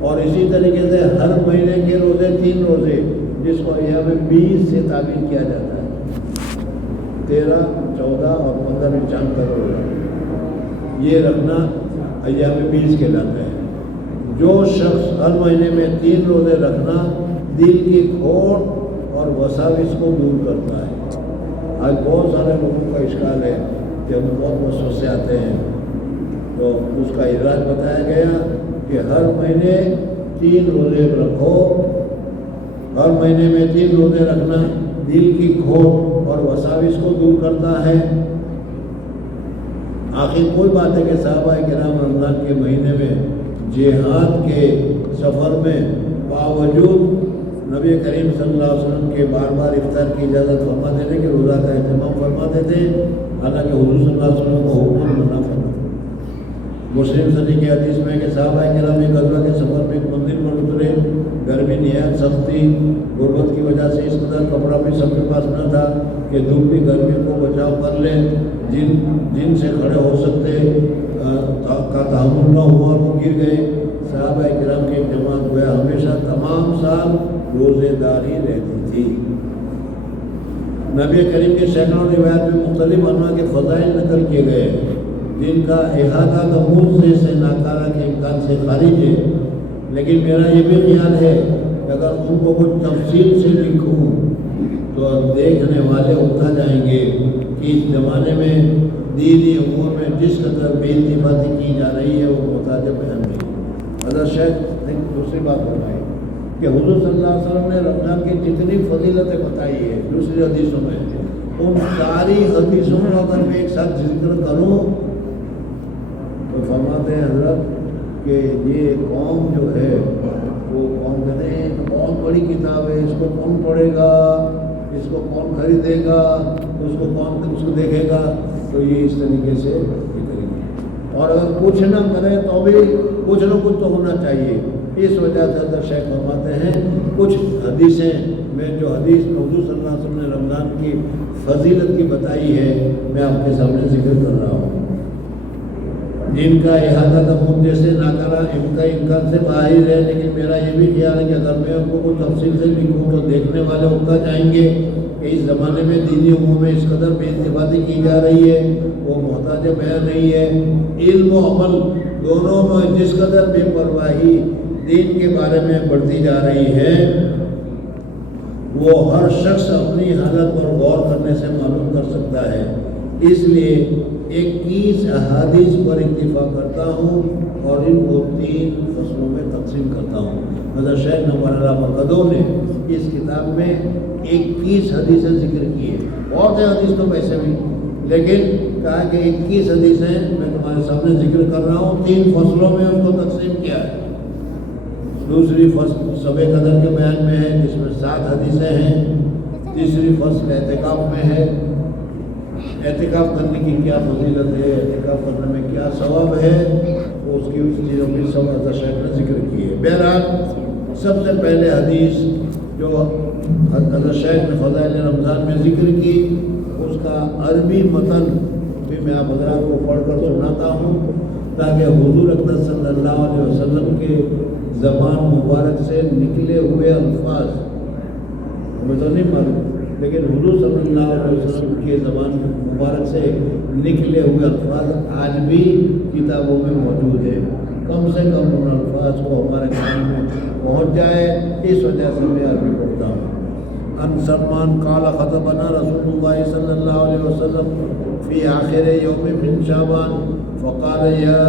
اور اسی طریقے سے ہر مہینے کے روزے 3 روزے، جس کو ایام 20 سے تعبیر کیا جاتا ہے، 13، 14 اور 15 چاند کا روزہ، یہ رکھنا ایام 20 کہلاتا ہے۔ جو شخص ہر مہینے میں 3 روزے رکھنا دل کی کھوٹ اور وساوس کو دور کرتا ہے۔ آج بہت سارے لوگوں کا اشکال ہے کہ ہم بہت وسوسے آتے ہیں، تو اس کا علاج بتایا گیا کہ ہر مہینے 3 روزے رکھو، ہر مہینے میں 3 روزے رکھنا دل کی کھوٹ اور وساوس کو دور کرتا ہے۔ آخر کوئی بات ہے کہ صحابہ کرام رمضان کے مہینے میں جہاد کے سفر میں باوجود نبی کریم صلی اللہ علیہ وسلم کے بار بار افطار کی اجازت فرماتے تھے کہ روزہ کا اہتمام فرماتے تھے، حالانکہ حضور صلی اللہ علیہ وسلم کو حکم منع فرماتے۔ مسلم صدی کی حدیث میں کہ صحابہ کرام ایک غزوہ کے سفر میں ایک مندر پر اترے، گرمی نہایت سخت تھی، غربت کی وجہ سے اس قدر کپڑا بھی سب کے پاس نہ تھا کہ دھوپ بھی گرمی کو بچاؤ کر لیں، جن سے کھڑے ہو سکتے کا تحمل نہ ہوا، وہ گر گئے۔ صحابہ کرام کی ایک جماعت گویا ہمیشہ تمام سال روزے داری رہتی تھی۔ نبی کریم کے سینکڑوں روایات میں مختلف انواع کے فضائل نقل کیے گئے جن کا احاطہ موضوع سے ناکارہ کے امکان سے خارج ہے، لیکن میرا یہ بھی خیال ہے کہ اگر ان کو کچھ تفصیل سے لکھوں تو دیکھنے والے اکتا جائیں گے کہ اس زمانے میں دینی امور میں جس قدر بے اتفاقی کی جا رہی ہے وہ محتاج بیان نہیں۔ حضرت شیخ نے دوسری بات بتائی کہ حضور صلی اللہ علیہ وسلم نے رمضان کی جتنی فضیلتیں بتائی ہے دوسری حدیثوں میں، ان ساری حدیثوں میں اگر میں ایک ساتھ ذکر کروں تو فرماتے ہیں حضرت کہ یہ قوم جو ہے وہ قوم کہتے ہیں بہت بڑی کتاب ہے، اس کو کون پڑھے گا، اس کو کون خریدے گا، اس کو کون اس کو دیکھے گا، تو یہ اس طریقے سے کریں گے۔ اور اگر کچھ نہ کرے تو بھی کچھ نہ کچھ تو ہونا چاہیے۔ اس وجہ سے حضرت شیخ فرماتے ہیں کچھ حدیثیں میں جو حدیث حضور صلی اللہ علیہ وسلم نے رمضان کی فضیلت کی بتائی ہے میں آپ کے سامنے ذکر کر رہا ہوں، جن کا احاطہ تمام جیسے ناکارہ امکان سے باہر ہے، لیکن میرا یہ بھی خیال ہے کہ اگر میں ان کو کچھ تفصیل سے لکھوں تو دیکھنے والے اکتا جائیں گے کہ اس زمانے میں دینی امور میں اس قدر بے اتفاقی کی جا رہی ہے وہ محتاج بیان نہیں ہے۔ علم و عمل دونوں میں جس قدر بے پرواہی دین کے بارے میں بڑھتی جا رہی ہے وہ ہر شخص اپنی حالت پر غور کرنے سے معلوم کر سکتا ہے۔ اس لیے 21 احادیث پر اکتفا کرتا ہوں اور ان کو 3 فصلوں میں تقسیم کرتا ہوں۔ حضرت شیخ نور اللہ مرکزوں نے اس کتاب میں 21 حدیثیں ذکر کی ہیں، بہت ہے حدیث تو ویسے بھی، لیکن کہا کہ 21 حدیثیں میں تمہارے سامنے ذکر کر رہا ہوں، 3 فصلوں میں ان کو تقسیم کیا ہے۔ دوسری فصل شب قدر کے بیان میں ہے جس میں 7 حدیثیں ہیں، تیسری فصل اعتکاف میں ہے، اعتکاف کرنے کی کیا فضیلت ہے، اعتکاف کرنے میں کیا ثواب ہے، اس کی اس چیزوں کی سب حضرت شیخ نے ذکر کی ہے۔ بہرحال سب سے پہلے حدیث جو حضرت شیخ نے فضائل رمضان میں ذکر کی اس کا عربی متن بھی میں آپ حضرات کو پڑھ کر سناتا ہوں تاکہ حضور اقدس صلی اللہ علیہ وسلم کے زبان مبارک سے نکلے ہوئے الفاظ ہمیں تو نہیں معلوم، لیکن حضور صلی اللہ علیہ وسلم کے زبان مبارک سے نکلے ہوئے الفاظ آج بھی کتابوں میں موجود ہیں، کم سے کم ان الفاظ کو ہمارے کان میں پہنچ جائے، اس وجہ سے میں عربی پڑھتا ہوں۔ ان سلمان قال خطبنا رسول اللہ صلی اللہ علیہ وسلم فی آخر یوم من شعبان فقال یا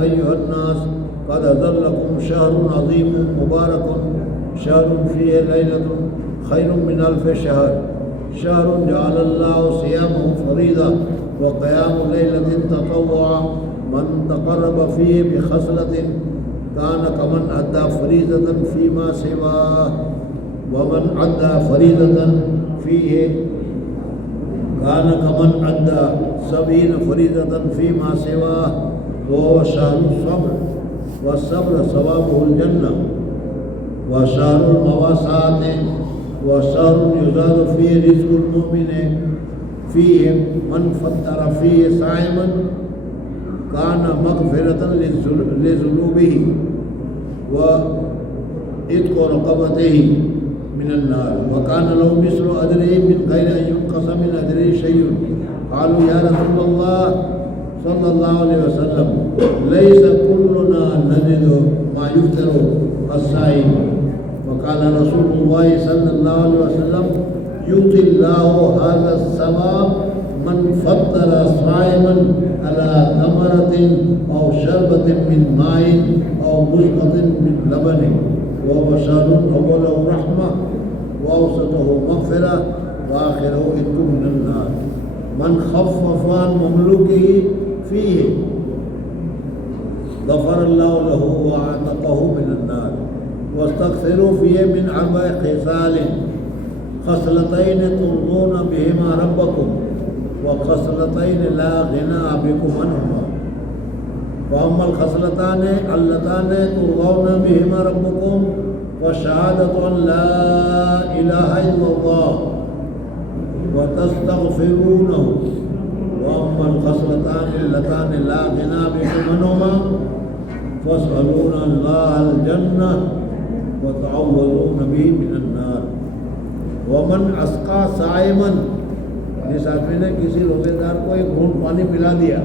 ایها الناس قد ظلكم شهر عظیم مبارک شهر فیہ لیلۃ خیر من 1000 شہر، شهر جعل اللہ صیامہ فریضہ وقیام لیلۃ تطوعا من تقرب فیہ بخصلۃ کان کمن ادى فریضۃ فیما سواہ ومن ادى فریضۃ فیہ کان کمن ادى 70 فریضۃ فیما سواہ وهو شهر الصبر والصبر ثوابه الجنہ وشهر المواساة وشهر يزاد فيه رزق المؤمن فيه من فطر فيه صائما كان مغفرة لذنوبه وعتق رقبته من النار وكان له مثل أجره من غير أن ينقص من أجره شيء قالوا يا رسول الله صلی اللہ علیہ وسلم لیس کلنا نجد ما یفطر الصائم وقال رسول اللہ صلی اللہ علیہ وسلم یؤتی اللہ هذا الثواب من فطر صائما على تمرة او شربة من ماء او مزقة من لبن ووسط أوله رحمة وأوسطه مغفرة وآخره عتق من النار من خفف عن مملوكه فيه غفر الله له وعتقه من النار واستكثروا فيه من 4 خصال خصلتين ترضون بهما ربكم وخصلتين لا غنى بكم عنهما فأما الخصلتان اللتان ترضون بهما ربكم وشهادة أن لا إله إلا الله وتستغفرونه وأما الخصلتان اللتان لا غنى بكم عنهما فاسألون الله الجنة وتعوذون به من النار ومن اسقى صائما جس آدمی نے کسی روزے دار کو ایک گھونٹ پانی پلا دیا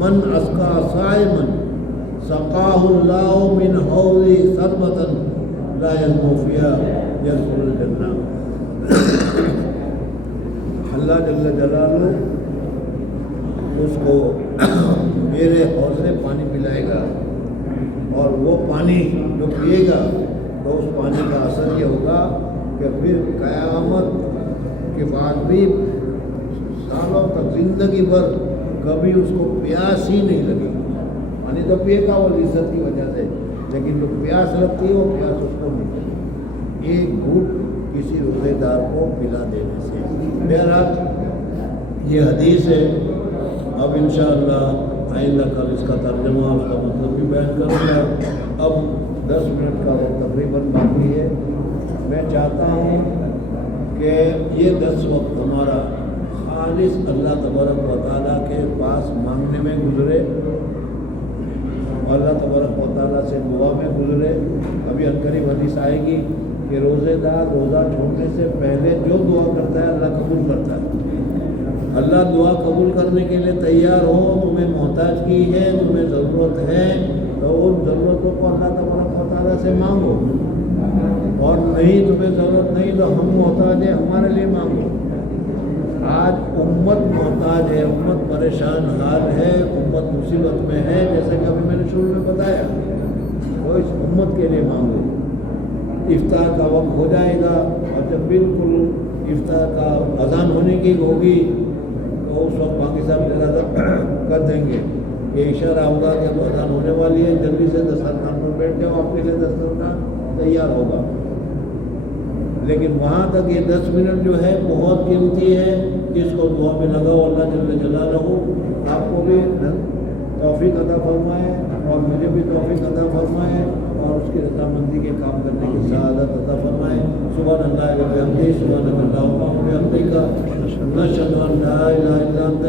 من اسقى صائما سقاه الله من حوض شربة لا يظمأ فيها يدخل الجنة اللہ جل جلالہ اس کو میرے حوض سے پانی پلائے گا اور وہ پانی جو پیے گا تو اس پانی کا اثر یہ ہوگا کہ پھر قیامت کے بعد بھی سالوں تک زندگی بھر کبھی اس کو پیاس ہی نہیں لگے گی. پانی تو پیے گا وہ لذت کی وجہ سے لیکن جو پیاس لگتی ہے وہ پیاس اس کو نہیں لگے. ایک گھوٹ کسی روزے دار کو پلا دینے سے. بہرحال یہ حدیث ہے. اب انشاءاللہ آئندہ کل اس کا ترجمہ اس کا مطلب بھی بیان کروں گا. اب 10 منٹ کا وقت تقریباً باقی ہے. میں چاہتا ہوں کہ یہ 10 وقت ہمارا خالص اللہ تبارک و تعالیٰ کے پاس مانگنے میں گزرے اور اللہ تبارک و تعالیٰ سے دعا میں گزرے. ابھی عنقریب حدیث آئے گی کہ روزے دار روزہ چھوڑنے سے پہلے جو دعا کرتا ہے اللہ قبول کرتا ہے. اللہ دعا قبول کرنے کے لیے تیار ہو. تمہیں محتاج کی ہے, تمہیں ضرورت ہے تو ان ضرورتوں کو اللہ تبارک و تعالیٰ سے مانگو اور نہیں تمہیں ضرورت نہیں تو ہم محتاج ہیں ہمارے لیے مانگو. آج امت محتاج ہے, امت پریشان حال ہے, امت مصیبت میں ہے جیسے کہ ابھی میں نے شروع میں بتایا. تو اس امت کے لیے مانگو. افطار کا وقت ہو جائے گا اور جب بالکل افطار کا اذان ہونے کی ہوگی تو اس وقت باقی صاحب ارادہ کر دیں گے کہ اشارہ ہوگا کہ اب اذان ہونے والی ہے, جلدی سے دسترخوان پر بیٹھ جاؤ, آپ کے لیے دسترخوان تیار ہوگا. لیکن وہاں تک یہ 10 منٹ جو ہے بہت قیمتی ہے. اس کو دعا میں لگاؤ. اللہ جل جلالہ آپ کو بھی توفیق عطا فرمائے اور مجھے بھی توفیق عطا فرمائے اور اس کی رضامندی کے کام کرنے کی سعادت عطا فرمائے. سبحان اللہ و بحمدہ, سبحان اللہ و بحمدہ, نشہد ان لا الہ الا انت